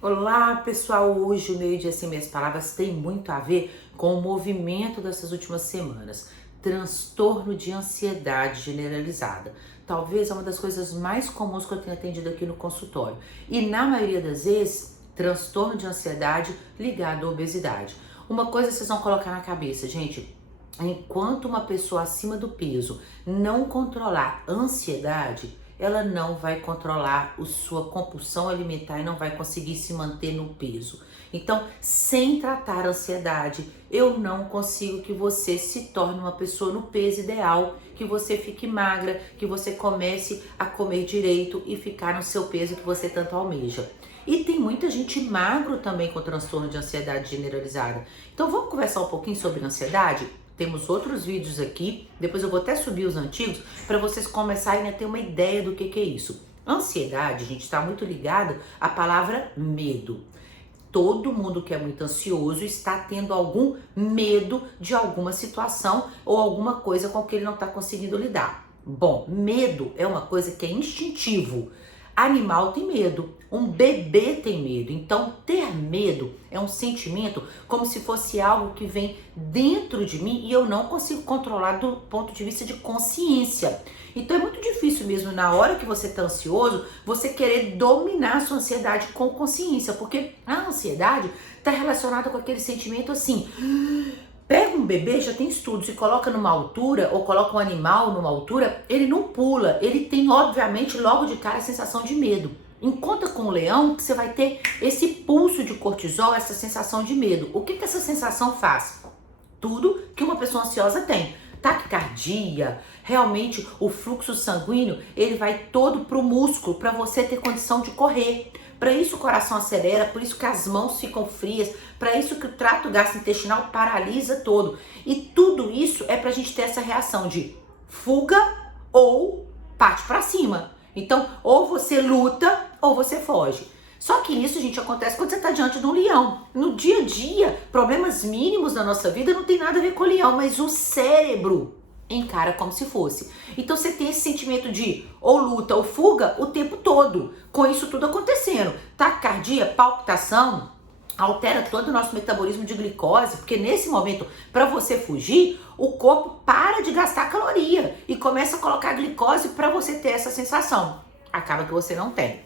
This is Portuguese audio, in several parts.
Olá, pessoal! Hoje o Meio Dia Sem Meias Palavras tem muito a ver com o movimento dessas últimas semanas. Transtorno de ansiedade generalizada. Talvez é uma das coisas mais comuns que eu tenho atendido aqui no consultório. E na maioria das vezes, transtorno de ansiedade ligado à obesidade. Uma coisa vocês vão colocar na cabeça, gente. Enquanto uma pessoa acima do peso não controlar a ansiedade, ela não vai controlar a sua compulsão alimentar e não vai conseguir se manter no peso. Então, sem tratar a ansiedade, eu não consigo que você se torne uma pessoa no peso ideal, que você fique magra, que você comece a comer direito e ficar no seu peso que você tanto almeja. E tem muita gente magro também com transtorno de ansiedade generalizada. Então vamos conversar um pouquinho sobre ansiedade? Temos outros vídeos aqui, depois eu vou até subir os antigos para vocês começarem a ter uma ideia do que é isso. Ansiedade, gente, está muito ligada à palavra medo. Todo mundo que é muito ansioso está tendo algum medo de alguma situação ou alguma coisa com que ele não está conseguindo lidar. Bom, medo é uma coisa que é instintivo. Animal tem medo, um bebê tem medo. Então, ter medo é um sentimento como se fosse algo que vem dentro de mim e eu não consigo controlar do ponto de vista de consciência. Então, é muito difícil mesmo na hora que você está ansioso, você querer dominar a sua ansiedade com consciência, porque a ansiedade está relacionada com aquele sentimento assim. Pega um bebê, já tem estudos, e coloca numa altura, ou coloca um animal numa altura, ele não pula, ele tem obviamente logo de cara a sensação de medo. Enquanto com o leão, você vai ter esse pulso de cortisol, essa sensação de medo. O que essa sensação faz? Tudo que uma pessoa ansiosa tem. Taquicardia, realmente o fluxo sanguíneo, ele vai todo pro músculo, para você ter condição de correr. Para isso o coração acelera, por isso que as mãos ficam frias, para isso que o trato gastrointestinal paralisa todo. E tudo isso é pra gente ter essa reação de fuga ou parte para cima. Então, ou você luta ou você foge. Só que isso, gente, acontece quando você está diante de um leão. No dia a dia, problemas mínimos da nossa vida não tem nada a ver com o leão, mas o cérebro encara como se fosse. Então você tem esse sentimento de ou luta ou fuga o tempo todo, com isso tudo acontecendo. Taquicardia, palpitação, altera todo o nosso metabolismo de glicose, porque nesse momento, para você fugir, o corpo para de gastar caloria e começa a colocar glicose para você ter essa sensação. Acaba que você não tem.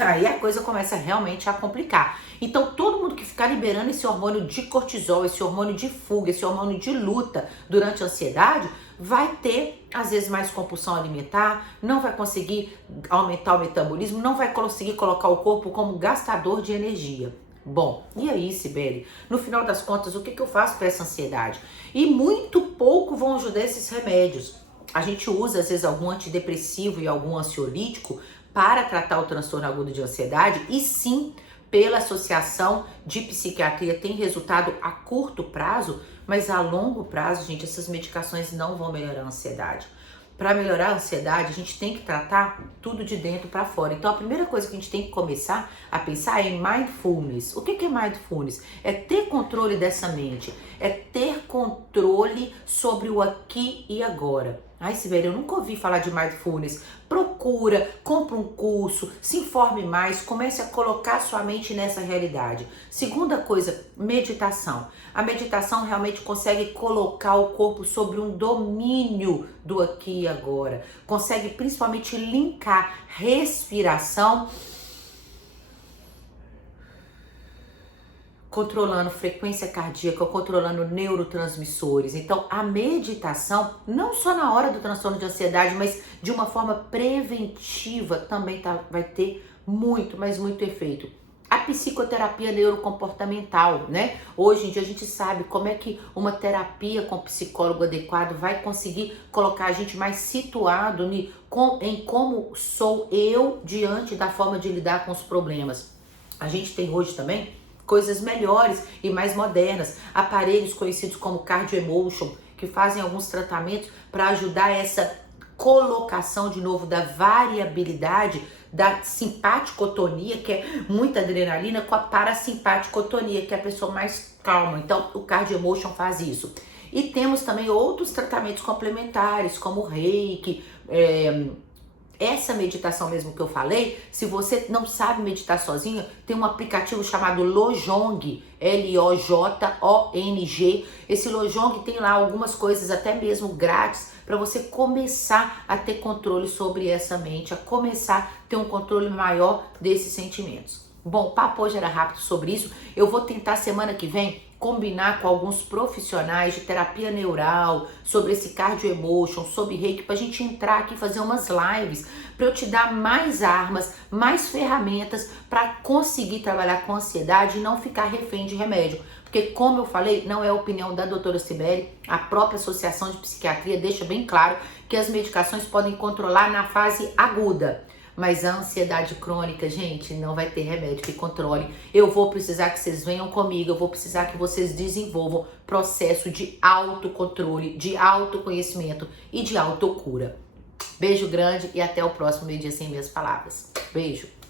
Aí a coisa começa realmente a complicar. Então todo mundo que ficar liberando esse hormônio de cortisol, esse hormônio de fuga, esse hormônio de luta durante a ansiedade, vai ter às vezes mais compulsão alimentar, não vai conseguir aumentar o metabolismo, não vai conseguir colocar o corpo como gastador de energia. Bom, e aí, Sibeli? No final das contas, o que eu faço para essa ansiedade? E muito pouco vão ajudar esses remédios. A gente usa às vezes algum antidepressivo e algum ansiolítico para tratar o transtorno agudo de ansiedade, e sim, pela associação de psiquiatria tem resultado a curto prazo, mas a longo prazo, gente, essas medicações não vão melhorar a ansiedade. Para melhorar a ansiedade, a gente tem que tratar tudo de dentro para fora. Então, a primeira coisa que a gente tem que começar a pensar é em mindfulness. O que é mindfulness? É ter controle dessa mente, é ter controle sobre o aqui e agora. Ai, Sibeli, eu nunca ouvi falar de mindfulness. Procura, compra um curso, se informe mais, comece a colocar sua mente nessa realidade. Segunda coisa, meditação. A meditação realmente consegue colocar o corpo sobre um domínio do aqui e agora. Consegue principalmente linkar respiração, controlando frequência cardíaca, controlando neurotransmissores. Então, a meditação, não só na hora do transtorno de ansiedade, mas de uma forma preventiva, também vai ter muito, mas muito efeito. A psicoterapia neurocomportamental, né? Hoje em dia a gente sabe como é que uma terapia com psicólogo adequado vai conseguir colocar a gente mais situado em como sou eu diante da forma de lidar com os problemas. A gente tem hoje também coisas melhores e mais modernas, aparelhos conhecidos como Cardio Emotion, que fazem alguns tratamentos para ajudar essa colocação de novo da variabilidade da simpaticotonia, que é muita adrenalina, com a parasimpaticotonia, que é a pessoa mais calma. Então o Cardio Emotion faz isso. E temos também outros tratamentos complementares, como o Reiki, Essa meditação mesmo que eu falei, se você não sabe meditar sozinho, tem um aplicativo chamado Lojong, Lojong. Esse Lojong tem lá algumas coisas até mesmo grátis para você começar a ter controle sobre essa mente, a começar a ter um controle maior desses sentimentos. Bom, o papo hoje era rápido sobre isso. Eu vou tentar semana que vem combinar com alguns profissionais de terapia neural, sobre esse cardio emotion, sobre reiki, pra gente entrar aqui e fazer umas lives, para eu te dar mais armas, mais ferramentas para conseguir trabalhar com ansiedade e não ficar refém de remédio. Porque, como eu falei, não é a opinião da doutora Cibele, a própria Associação de Psiquiatria deixa bem claro que as medicações podem controlar na fase aguda. Mas a ansiedade crônica, gente, não vai ter remédio que controle. Eu vou precisar que vocês venham comigo, eu vou precisar que vocês desenvolvam processo de autocontrole, de autoconhecimento e de autocura. Beijo grande e até o próximo Meio Dia Sem Minhas Palavras. Beijo!